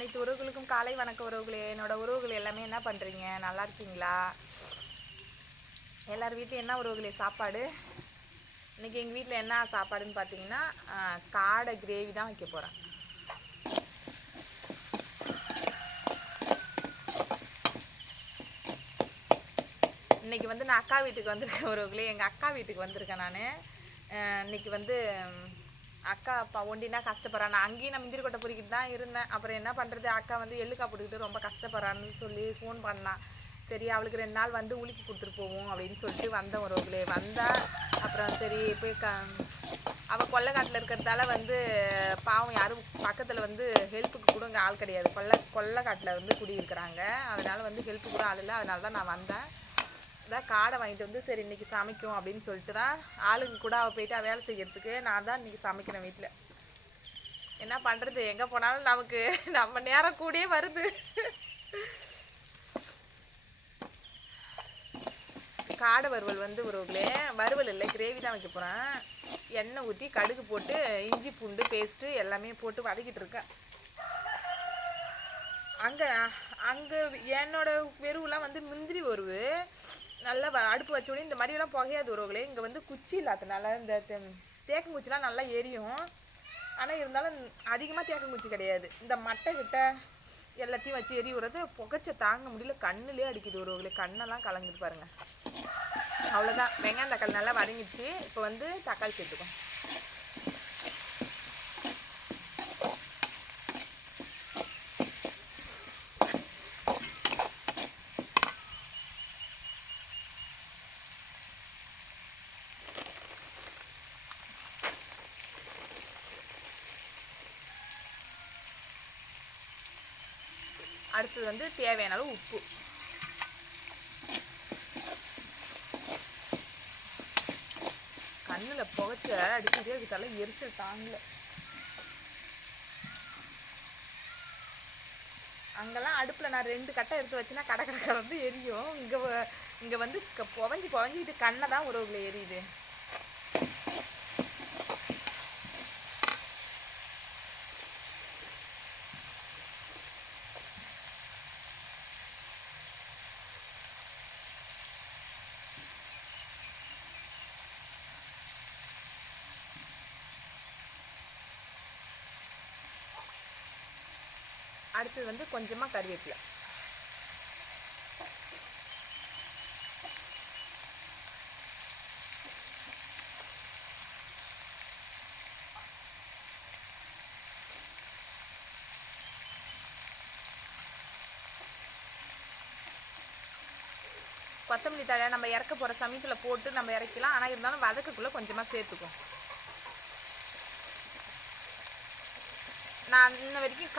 அனைத்து உறவுகளுக்கும் காலை வணக்க உறவுகளே. என்னோட உறவுகள் எல்லாமே என்ன பண்ணுறீங்க? நல்லா இருக்கீங்களா? எல்லார் வீட்லையும் என்ன உறவுகளே சாப்பாடு? இன்றைக்கி எங்கள் வீட்டில் என்ன சாப்பாடுன்னு பார்த்தீங்கன்னா காடை கிரேவி தான் வைக்க போகிறேன். இன்றைக்கி வந்து நான் அக்கா வீட்டுக்கு வந்திருக்கேன் உறவுகளே. எங்கள் அக்கா வீட்டுக்கு வந்திருக்கேன் நான். இன்றைக்கி வந்து அக்கா அப்பா ஒண்டினா கஷ்டப்படுறான். நான் அங்கேயும் நான் முந்திரி கொட்டை பொறிக்கிட்டு தான் இருந்தேன். அப்புறம் என்ன பண்ணுறது, அக்கா வந்து எள்ளுக்கா போட்டுக்கிட்டு ரொம்ப கஷ்டப்படுறான்னு சொல்லி ஃபோன் பண்ணான். சரி அவளுக்கு 2 நாள் வந்து உலுக்கி கொடுத்துட்டு போவோம் அப்படின்னு சொல்லிட்டு வந்தேன் உறவுகளே. வந்தால் அப்புறம் சரி போய் அவள் கொல்லைக்காட்டில் இருக்கிறதால வந்து பாவம் யாரும் பக்கத்தில் வந்து ஹெல்ப்புக்கு கூட இங்கே ஆள் கிடையாது. கொல்லைக்காட்டில் வந்து குடியிருக்கிறாங்க. அதனால் வந்து ஹெல்ப்பு கூட ஆள் இல்லை. அதனால தான் நான் வந்தேன். தான் காடை வாங்கிட்டு வந்து சரி இன்றைக்கி சமைக்கும் அப்படின்னு சொல்லிட்டு தான் ஆளுங்க கூட அவள் போயிட்டு வேலை செய்கிறதுக்கு நான் தான் இன்றைக்கி சமைக்கிறேன் வீட்டில். என்ன பண்ணுறது, எங்கே போனாலும் நமக்கு நம்ம நேரம் கூடயே வருது. காடை வறுவல் வந்து உறவுகளே, வறுவல் இல்லை கிரேவி தான் வைக்க போகிறேன். எண்ணெய் ஊற்றி கடுகு போட்டு இஞ்சி பூண்டு பேஸ்ட்டு எல்லாமே போட்டு வதக்கிட்டு இருக்கேன். அங்கே என்னோட வெறுவெலாம் வந்து முந்திரி வருவு நல்லா அடுப்பு வச்ச உடனே இந்த மாதிரியெல்லாம் புகையாது உறவுகளே. இங்கே வந்து குச்சி இல்லாதனால இந்த தேக்கங்குச்சிலாம் நல்லா எரியும். ஆனால் இருந்தாலும் அதிகமாக தேக்கங்குச்சி கிடையாது. இந்த மட்டை கிட்ட எல்லாத்தையும் வச்சு எரி விடுறது புகைச்ச தாங்க முடியல. கண்ணுலேயே அடிக்குது உறவுகளே. கண்ணெல்லாம் கலங்குது பாருங்கள். அவ்வளோதான். வெங்காயம் தக்காளி நல்லா வதங்கிடுச்சு. இப்போ வந்து தக்காளி சேர்த்துக்கும். அடுத்தது வந்து தேவையான அளவு உப்பு. கண்ணில் புகைச்ச அடிச்சுட்டே இருக்கிறதால எரிச்சல் தாங்கல. அங்கெல்லாம் அடுப்பில் நான் 2 கட்டை எடுத்து வச்சுன்னா கடை வந்து எரியும். இங்கே வந்து புகஞ்சிக்கிட்டு கண்ணை தான் உறவுகளை எரியுது. அடுத்தது வந்து கொஞ்சமாக கறிவேப்பிலை. கொத்தமல்லி தழை நம்ம இறக்க போகிற சமயத்தில் போட்டு நம்ம இறக்கலாம். ஆனால் இருந்தாலும் வதக்கக்குள்ளே கொஞ்சமாக சேர்த்துக்கும். நான் இன்ன வரைக்கும்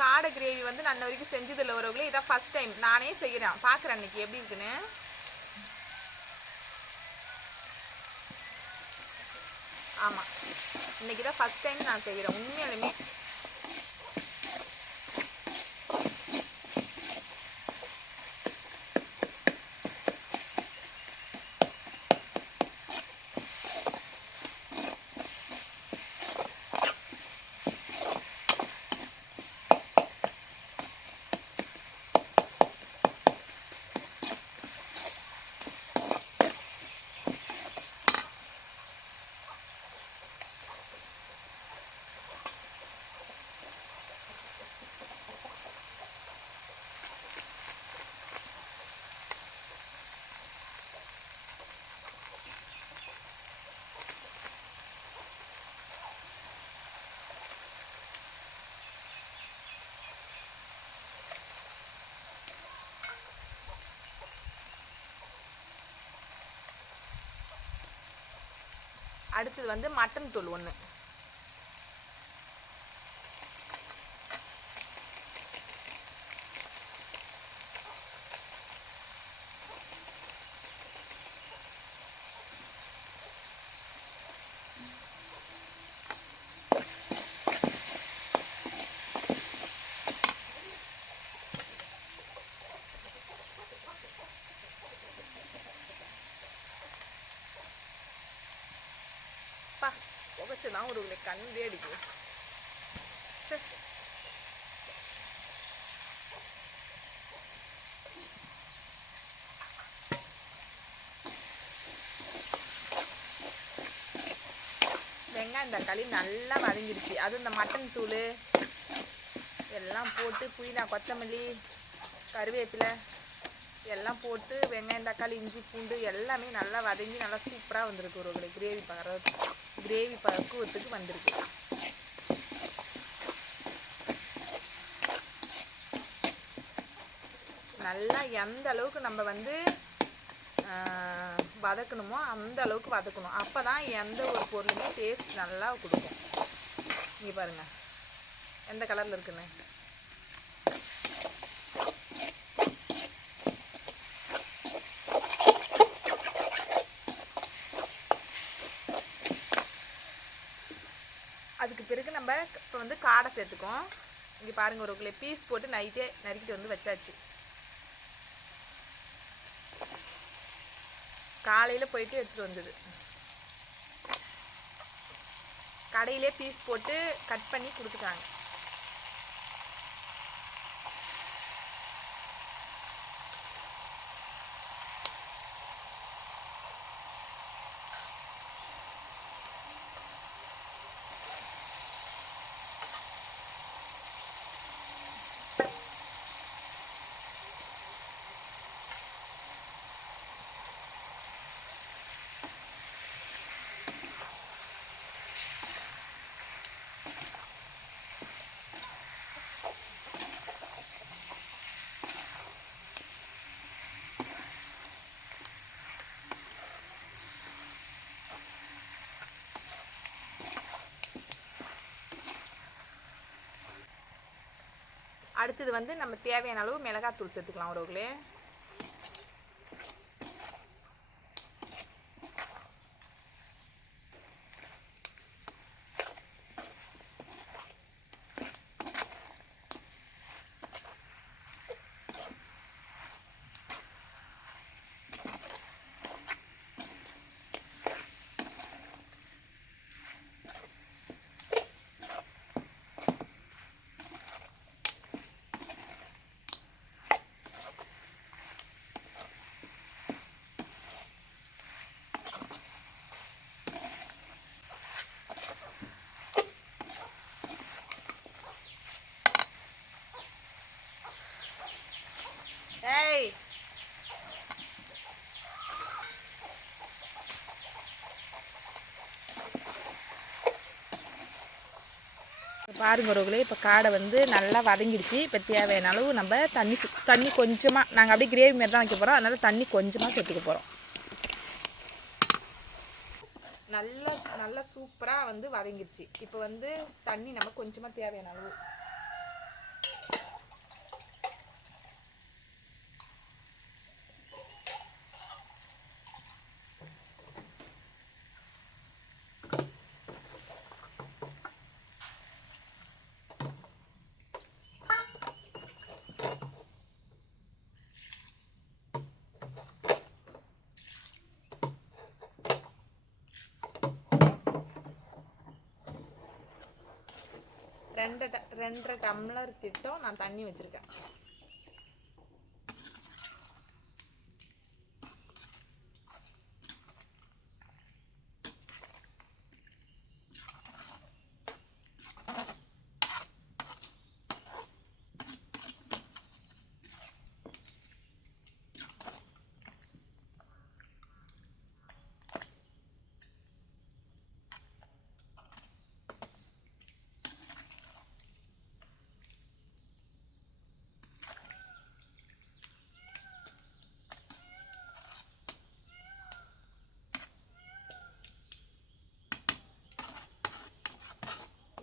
காடை கிரேவி வந்து நான் இன்ன வரைக்கும் செஞ்சதில்லை உறவுகளே. இதான் ஃபஸ்ட் டைம் நானே செய்கிறேன். பார்க்குறேன் அன்றைக்கி எப்படி இருக்குன்னு. ஆமாம், இன்றைக்கி தான் ஃபஸ்ட் டைம் நான் செய்கிறேன் உண்மையாலுமே. அடுத்தது வந்து மட்டன் தூள் 1. புகைச்சதான் ஒரு கண்ணே அடிக்குது. சரி வெங்காயம் தக்காளி நல்லா வதங்கிடுச்சு. அதுவும் இந்த மட்டன் தூள் எல்லாம் போட்டு புதினா கொத்தமல்லி கருவேப்பிலை எல்லாம் போட்டு வெங்காயம் தக்காளி இஞ்சி பூண்டு எல்லாமே நல்லா வதங்கி நல்லா சூப்பராக வந்திருக்கு. ஒரு கிரேவி பக்குவத்துக்கு வந்திருக்கு. நல்லா எந்த அளவுக்கு நம்ம வந்து வதக்கணுமோ அந்த அளவுக்கு வதக்கணும். அப்போ தான் எந்த ஒரு பொருளுமே டேஸ்ட் நல்லா கொடுக்கும். இங்கே பாருங்கள் எந்த கலரில் இருக்குன்னு. அதுக்கு பிறகு நம்ம இப்போ வந்து காடை சேர்த்துக்கோம். இங்கே பாருங்கள் ஒரு கிலோ பீஸ் போட்டு நைட்டே நறுக்கிட்டு வந்து வச்சாச்சு. காலையில் போயிட்டு எடுத்துகிட்டு வந்தது. கடையிலே பீஸ் போட்டு கட் பண்ணி கொடுத்துட்டாங்க. அடுத்தது வந்து நம்ம தேவையான அளவு மிளகாத்தூள் சேர்த்துக்கலாம். உறவுகளே பாருங்க உறவுகளே, இப்போ காடை வந்து நல்லா வதங்கிடுச்சு. இப்போ தேவையான அளவு நம்ம தண்ணி கொஞ்சமாக, நாங்கள் அப்படியே கிரேவி மாரி தான் வைக்க போகிறோம். அதனால் தண்ணி கொஞ்சமாக சேர்த்துக்க போகிறோம். நல்லா சூப்பராக வந்து வதங்கிடுச்சு. இப்போ வந்து தண்ணி நம்ம கொஞ்சமாக தேவையான அளவு ரெண்டரை டம்ளர் கிட்ட நான் தண்ணி வச்சுருக்கேன்.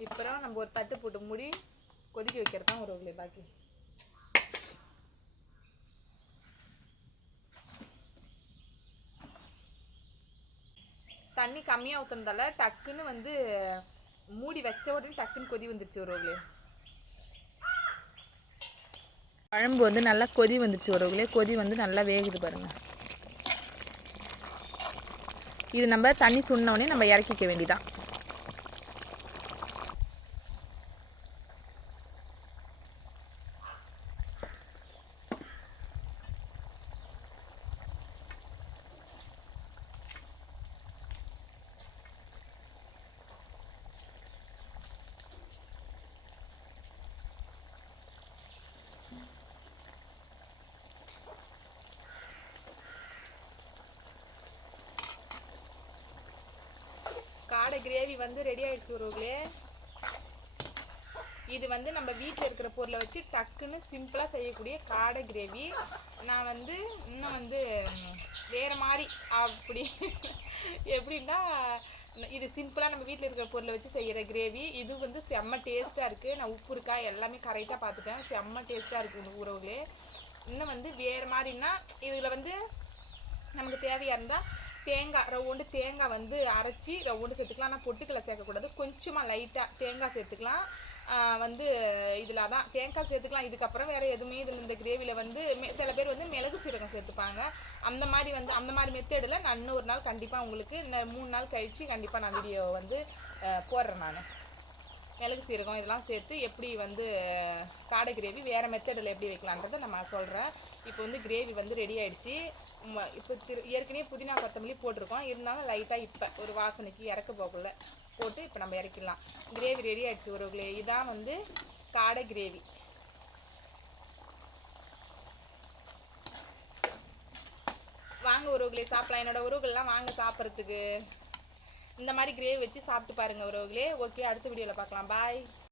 இப்போ நம்ம ஒரு தட்டு போட்டு மூடி கொதிக்க வைக்கிறது தான் ஒரு பாக்கி. தண்ணி கம்மியாக ஊற்றுனதால டக்குன்னு வந்து மூடி வச்ச உடனே டக்குன்னு கொதி வந்துடுச்சு உறவுகளே. குழம்பு வந்து நல்லா கொதி வந்துடுச்சு உறவுகளே. கொதி வந்து நல்லா வேகுது பாருங்கள். இது நம்ம தண்ணி சுண்ட உடனே நம்ம இறக்கிக்க வேண்டியதான். காடை கிரேவி வந்து ரெடி ஆயிடுச்சு உறவுகளே. இது வந்து நம்ம வீட்டில் இருக்கிற பொருளை வச்சு டக்குன்னு சிம்பிளாக செய்யக்கூடிய காடை கிரேவி. நான் வந்து இன்னும் வந்து வேறு மாதிரி அப்படி எப்படின்னா, இது சிம்பிளாக நம்ம வீட்டில் இருக்கிற பொருளை வச்சு செய்கிற கிரேவி. இது வந்து செம்ம டேஸ்ட்டாக இருக்குது. நான் உப்பு இருக்கா எல்லாமே கரெக்டாக பார்த்துட்டேன். செம்ம டேஸ்ட்டாக இருக்குது உறவுகளே. இன்னும் வந்து வேறு மாதிரின்னா, இதில் வந்து நமக்கு தேவையாக இருந்தால் தேங்காய் ரவுண்டு தேங்காய் வந்து அரைச்சி ரவுண்டு சேர்த்துக்கலாம். ஆனால் பொட்டுக்கலை சேர்க்கக்கூடாது. கொஞ்சமாக லைட்டாக தேங்காய் சேர்த்துக்கலாம். வந்து இதில் தான் தேங்காய் சேர்த்துக்கலாம். இதுக்கப்புறம் வேறு எதுவுமே இதில் இந்த கிரேவியில் வந்து சில பேர் வந்து மிளகு சீரகம் சேர்த்துப்பாங்க. அந்த மாதிரி வந்து அந்த மாதிரி மெத்தடில் நான் இன்னொரு நாள் கண்டிப்பாக உங்களுக்கு 3 நாள் கழித்து கண்டிப்பாக நான் வீடியோ வந்து போடுறேன். நான் மிளகு சீரகம் இதெல்லாம் சேர்த்து எப்படி வந்து காடை கிரேவி வேறு மெத்தடில் எப்படி வைக்கலான்றதை நம்ம சொல்கிறேன். இப்போ வந்து கிரேவி வந்து ரெடி ஆகிடுச்சு. இப்போ ஏற்கனவே புதினா கொத்தமல்லி போட்டிருக்கோம். இருந்தாலும் லைட்டாக இப்போ ஒரு வாசனைக்கு இறக்க போகல போட்டு இப்போ நம்ம இறக்கிடலாம். கிரேவி ரெடி ஆகிடுச்சு உறவுகளே. இதான் வந்து காடை கிரேவி. வாங்க உறவுகளே சாப்பிடலாம். என்னோடய உறவுகள்லாம் வாங்க சாப்பிட்றதுக்கு. இந்த மாதிரி கிரேவி வச்சு சாப்பிட்டு பாருங்கள் உறவுகளே. ஓகே, அடுத்த வீடியோவில் பார்க்கலாம். பாய்.